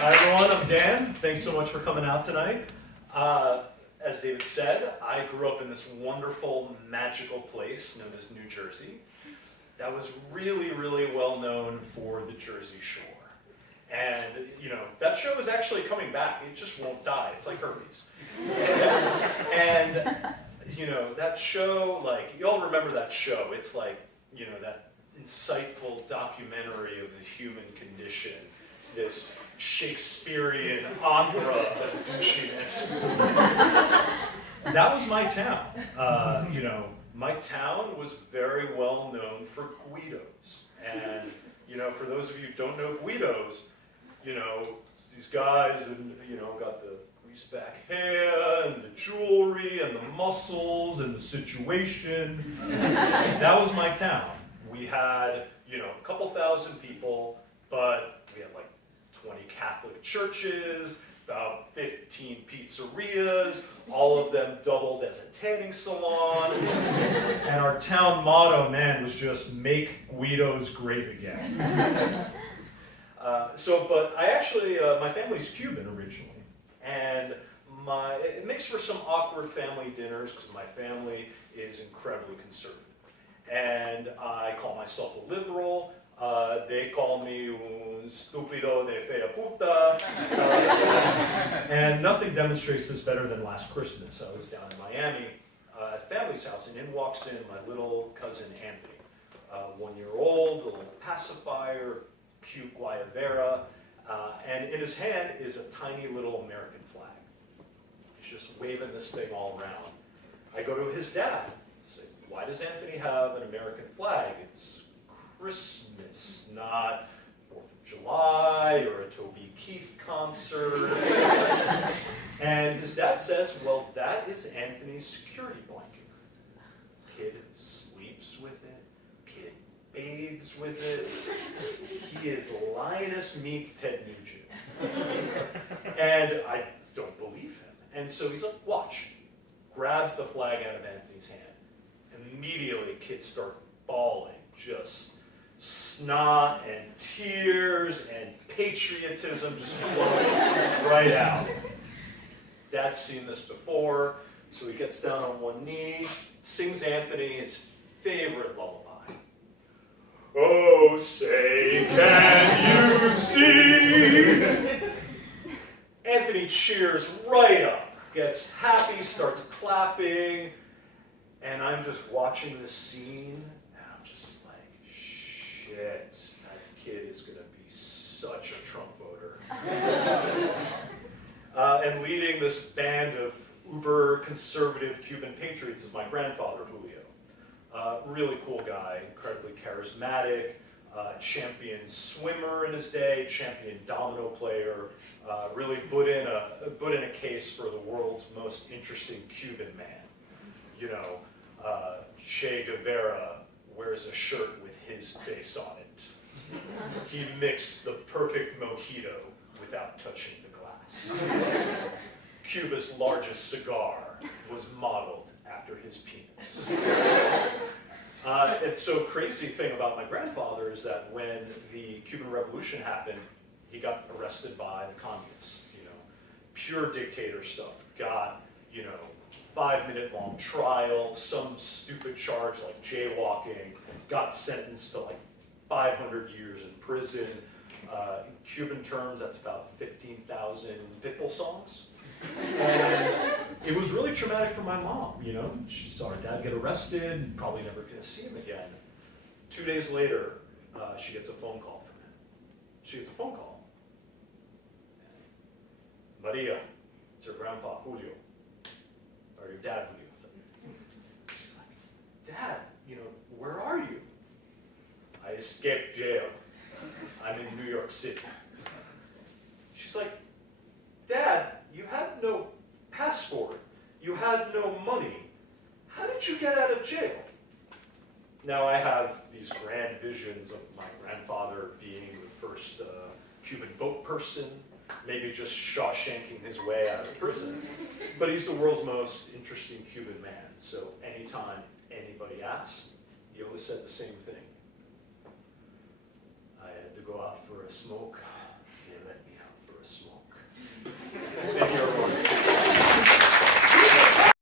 Hi everyone, I'm Dan. Thanks so much for coming out tonight. As David said, I grew up in this wonderful, magical place known as New Jersey that was really, really well known for the Jersey Shore. And, that show is actually coming back. It just won't die. It's like herpes. And, that show, you all remember that show. It's like, that insightful documentary of the human condition, this Shakespearean opera of douchiness. That was my town. My town was very well known for Guidos. And, for those of you who don't know Guidos, these guys and, got the greased back hair and the jewelry and the muscles and the situation. That was my town. We had, a couple thousand people, but we had 20 Catholic churches, about 15 pizzerias, all of them doubled as a tanning salon. And our town motto, man, was just make Guidos great again. But I actually, my family's Cuban originally. And it makes for some awkward family dinners because my family is incredibly conservative. And I call myself a liberal. They call me un stupido de fea puta. And nothing demonstrates this better than last Christmas. I was down in Miami at family's house, and in walks in my little cousin Anthony, 1 year old, a little pacifier, cute guayabera, and in his hand is a tiny little American flag. He's just waving this thing all around. I go to his dad and say, why does Anthony have an American flag? It's Christmas, not 4th of July or a Toby Keith concert. And his dad says, well, that is Anthony's security blanket. Kid sleeps with it. Kid bathes with it. He is Linus meets Ted Nugent. And I don't believe him. And so he's like, watch. Grabs the flag out of Anthony's hand. Immediately, kids start bawling, just snot and tears and patriotism just flowing right out. Dad's seen this before, so he gets down on one knee, sings Anthony his favorite lullaby. Oh, say, can you see? Anthony cheers right up, gets happy, starts clapping, and I'm just watching this scene, and I'm just like, shit, that kid is going to be such a Trump voter. And leading this band of uber conservative Cuban patriots is my grandfather, Julio. Really cool guy, incredibly charismatic, champion swimmer in his day, champion domino player, really put in a case for the world's most interesting Cuban man. Che Guevara wears a shirt with his face on it. He mixed the perfect mojito without touching the glass. Cuba's largest cigar was modeled after his penis. And so crazy thing about my grandfather is that when the Cuban Revolution happened, he got arrested by the communists. Pure dictator stuff. Got 5-minute long trial, some stupid charge like jaywalking, got sentenced to 500 years in prison. In Cuban terms, that's about 15,000 Pitbull songs. And it was really traumatic for my mom, She saw her dad get arrested, probably never gonna see him again. 2 days later, she gets a phone call from him. She gets a phone call. Maria, it's her grandpa, Julio. Or your dad, Julio. She's like, Dad, where are you? I escaped jail. I'm in New York City. She's like, Dad, you had no passport. You had no money. How did you get out of jail? Now I have these grand visions of my grandfather being the first Cuban boat person, maybe just Shawshanking his way out of prison. But he's the world's most interesting Cuban man. So anytime anybody asked, he always said the same thing. I had to go out for a smoke